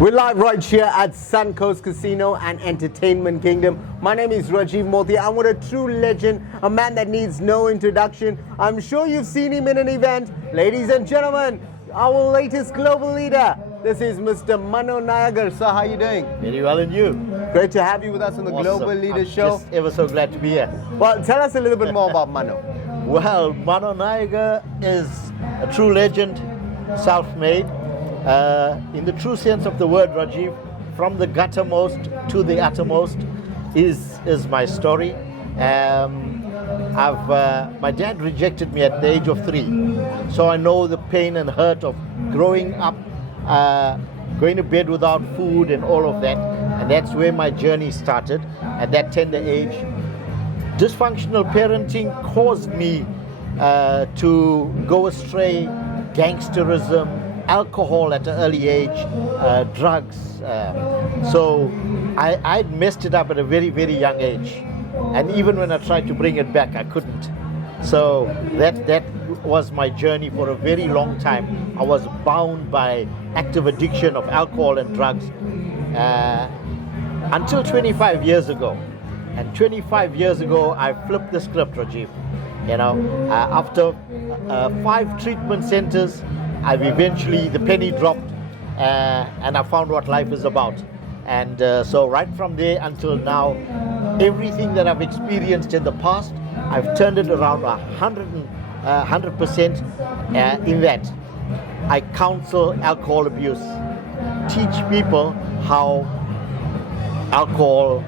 We're live right here at Suncoast Casino and Entertainment Kingdom. My name is Rajiv Mothie. I'm with a true legend, a man that needs no introduction. I'm sure you've seen him in an event. Ladies and gentlemen, our latest global leader. This is Mr. Mano Nayager. Sir, how are you doing? Very well, and you? Great to have you with us on the Awesome. Global Leader I'm Show. Just ever so glad to be here. Well, tell us a little bit more about Mano. Well, Mano Nayager is a true legend, self-made. In the true sense of the word, Rajiv, from the guttermost to the uttermost is my story. My dad rejected me at the age of 3, so I know the pain and hurt of growing up, going to bed without food and all of that, and that's where my journey started at that tender age. Dysfunctional parenting caused me to go astray, gangsterism, alcohol at an early age, drugs. So I'd messed it up at a very, very young age. And even when I tried to bring it back, I couldn't. So that was my journey for a very long time. I was bound by active addiction of alcohol and drugs until 25 years ago. And 25 years ago, I flipped the script, Rajiv. You know, after 5 treatment centers, the penny dropped, and I found what life is about. And so right from there until now, everything that I've experienced in the past, I've turned it around 100% in that I counsel alcohol abuse, teach people how alcohol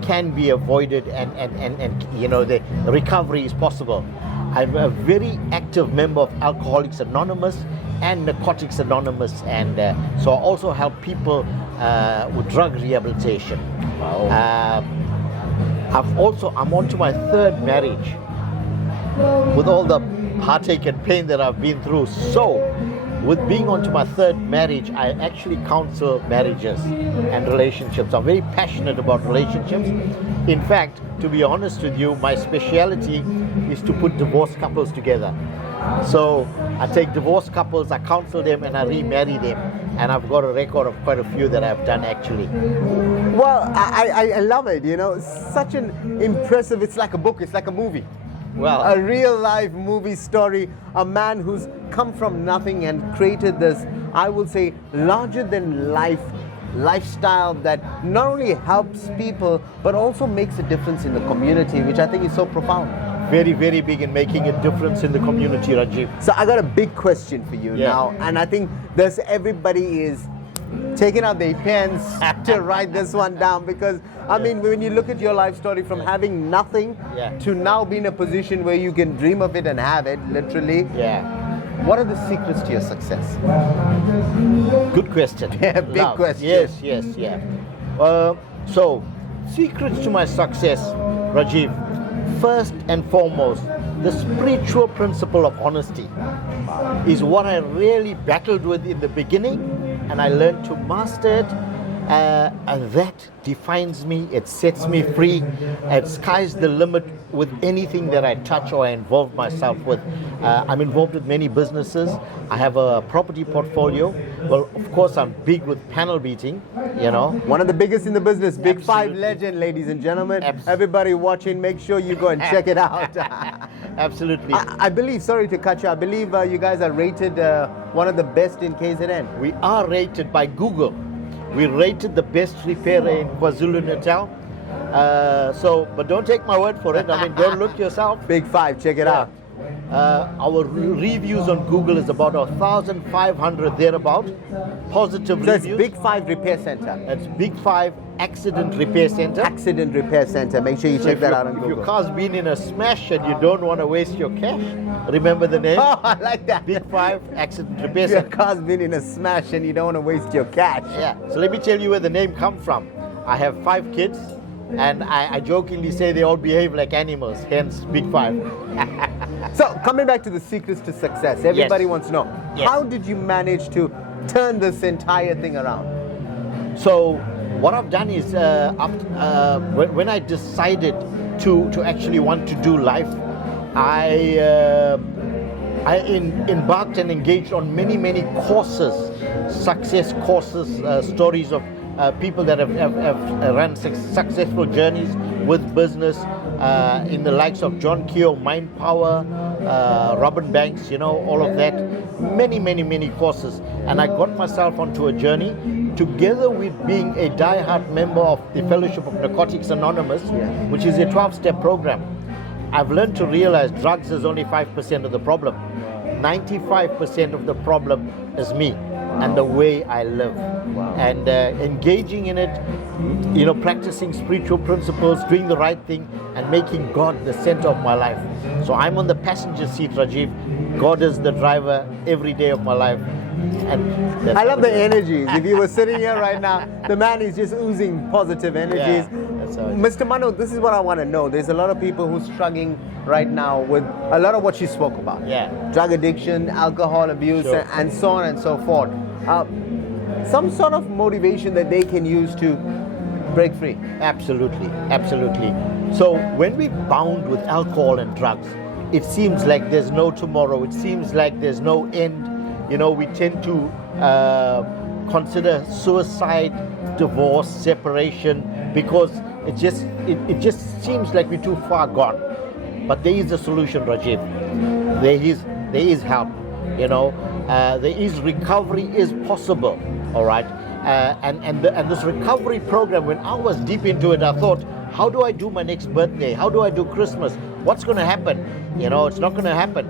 can be avoided and you know, the recovery is possible. I'm a very active member of Alcoholics Anonymous and Narcotics Anonymous, and so I also help people with drug rehabilitation. Wow. I'm on to my 3rd marriage with all the heartache and pain that I've been through. So with being on to my 3rd marriage, I actually counsel marriages and relationships. I'm very passionate about relationships. In fact, to be honest with you, my speciality is to put divorced couples together. So I take divorced couples, I counsel them, and I remarry them. And I've got a record of quite a few that I've done actually. Well, I love it, you know, such an impressive, it's like a book, it's like a movie. Well, a real life movie story, a man who's come from nothing and created this, I would say, larger than life lifestyle that not only helps people but also makes a difference in the community, which I think is so profound. Very, very big in making a difference in the community, Rajiv. So I got a big question for you now, and I think everybody is taking out their pens to write this one down, because I mean, when you look at your life story from having nothing to now be in a position where you can dream of it and have it, literally. What are the secrets to your success? Good question. Big question. Yes. So, secrets to my success, Rajiv. First and foremost, the spiritual principle of honesty is what I really battled with in the beginning, and I learned to master it. And that defines me, it sets me free. Sky's the limit with anything that I touch or I involve myself with. I'm involved with many businesses. I have a property portfolio. Well, of course, I'm big with panel beating, you know. One of the biggest in the business, Big Absolutely. 5 legend, ladies and gentlemen. Absolutely. Everybody watching, make sure you go and check it out. Absolutely. I believe, sorry to cut you, I believe you guys are rated one of the best in KZN. We are rated by Google. We rated the best repairer in KwaZulu-Natal. But don't take my word for it. I mean, go look yourself. Big 5, check it out. Our reviews on Google is about 1,500 thereabout. Positive So reviews. it's Big 5 Repair Center. It's Big 5 Accident Repair Center. Accident Repair Center. Make sure you So check if that your- out on If Google. your car's been in a smash and you don't want to waste your cash, remember the name? Oh, I like that. Big 5 Accident Repair If your Center. car's been in a smash and you don't want to waste your cash. Yeah. So let me tell you where the name comes from. I have 5 kids, and I jokingly say they all behave like animals, hence Big 5. So, coming back to the secrets to success, everybody wants to know, Yes. how did you manage to turn this entire thing around? So what I've done is, when I decided to actually want to do life, I I embarked and engaged on many courses, success courses, stories of people that have run successful journeys with business, in the likes of John Keogh, Mind Power, Robin Banks, all of that. Many courses. And I got myself onto a journey together with being a die-hard member of the Fellowship of Narcotics Anonymous, which is a 12-step program. I've learned to realize drugs is only 5% of the problem. 95% of the problem is me and the way I live. And engaging in it, practicing spiritual principles, doing the right thing, and making God the center of my life. So I'm on the passenger seat, Rajiv. God is the driver every day of my life. And I love the energies. If you were sitting here right now, the man is just oozing positive energies. Mr. Mano, this is what I want to know. There's a lot of people who's struggling right now with a lot of what you spoke about. Drug addiction, alcohol abuse, and so on and so forth. Some sort of motivation that they can use to break free. Absolutely. So when we're bound with alcohol and drugs, it seems like there's no tomorrow. It seems like there's no end. We tend to consider suicide, divorce, separation, because it just seems like we're too far gone. But there is a solution, Rajiv. There is help. There is recovery is possible. All right. And this recovery program, when I was deep into it, I thought, how do I do my next birthday? How do I do Christmas? What's going to happen? It's not going to happen.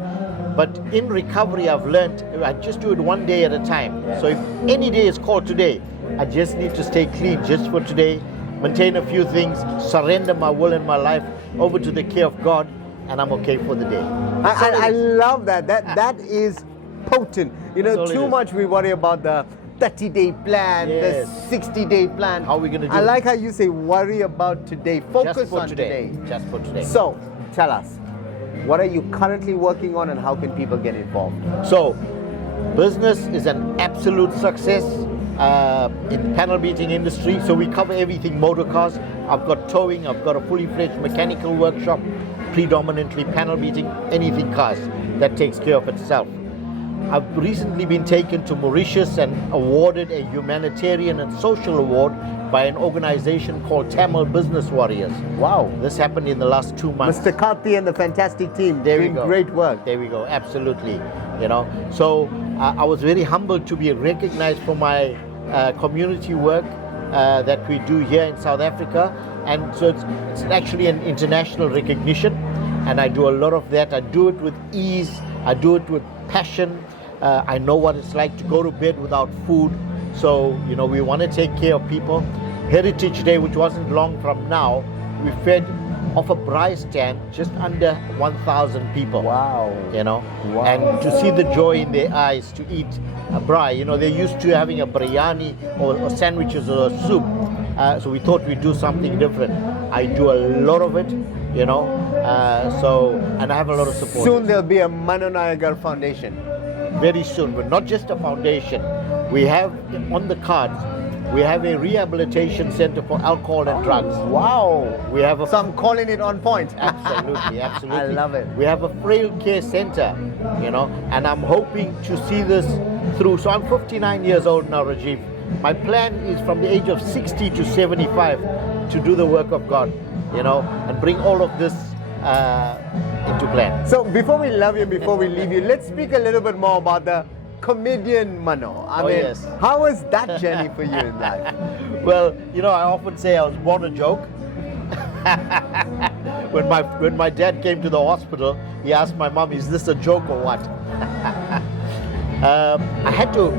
But in recovery, I've learned I just do it one day at a time. So if any day is called today, I just need to stay clean just for today, maintain a few things, surrender my will and my life over to the care of God, and I'm okay for the day. I love that. That is potent. Too much we worry about the 30-day plan, the 60-day plan. How are we going to do it? I like how you say worry about today. Focus on today. Just for today. So, tell us, what are you currently working on and how can people get involved? So, business is an absolute success in panel beating industry. So we cover everything motor cars. I've got towing, I've got a fully fledged mechanical workshop, predominantly panel beating, anything cars. That takes care of itself. I've recently been taken to Mauritius and awarded a humanitarian and social award by an organization called Tamil Business Warriors. Wow. This happened in the last 2 months. Mr. Karthi and the fantastic team doing great work. There we go, absolutely. So I was very humbled to be recognized for my community work that we do here in South Africa. And so it's actually an international recognition. And I do a lot of that. I do it with ease. I do it with passion. I know what it's like to go to bed without food. So, we want to take care of people. Heritage Day, which wasn't long from now, we fed off a braai stand just under 1,000 people. Wow. Wow. And to see the joy in their eyes to eat a braai. They're used to having a biryani or sandwiches or a soup. So we thought we'd do something different. I do a lot of it, and I have a lot of support. Soon there'll be a Mano Nayager Foundation. Very soon, but not just a foundation. We have on the cards, we have a rehabilitation center for alcohol and drugs. Wow. We have So I'm calling it on point. Absolutely. I love it. We have a frail care center, and I'm hoping to see this through. So I'm 59 years old now, Rajiv. My plan is from the age of 60 to 75 to do the work of God, and bring all of this into plan. So before we love you, before we leave you, let's speak a little bit more about the comedian Mano. I mean, yes. How was that journey for you in life? Well, I often say I was born a joke. When my dad came to the hospital, he asked my mom, "Is this a joke or what?" I had to,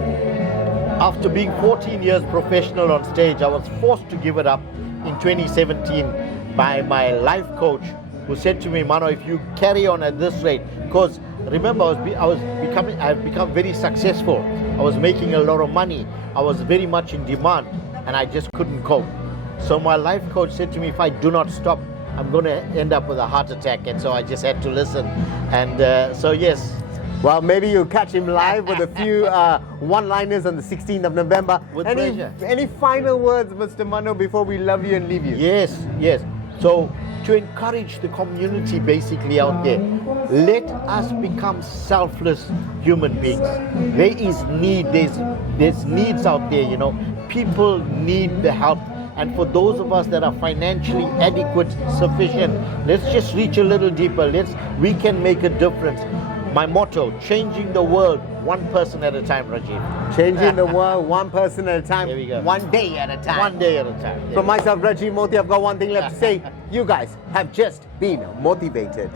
after being 14 years professional on stage, I was forced to give it up in 2017 by my life coach, who said to me, "Mano, if you carry on at this rate," because remember, I've become very successful. I was making a lot of money. I was very much in demand, and I just couldn't cope. So my life coach said to me, if I do not stop, I'm going to end up with a heart attack. And so I just had to listen. And so yes. Well, maybe you'll catch him live with a few one-liners on the 16th of November. With pleasure. Any final words, Mr. Mano, before we love you and leave you? Yes. So to encourage the community basically out there, let us become selfless human beings. There is need, there's needs out there, you know. People need the help. And for those of us that are financially adequate, sufficient, let's just reach a little deeper. We can make a difference. My motto, changing the world one person at a time, Rajiv. Changing the world one person at a time, There we go. one day at a time. One day at a time. From myself, Rajiv Mothie, I've got one thing left to say. You guys have just been motivated.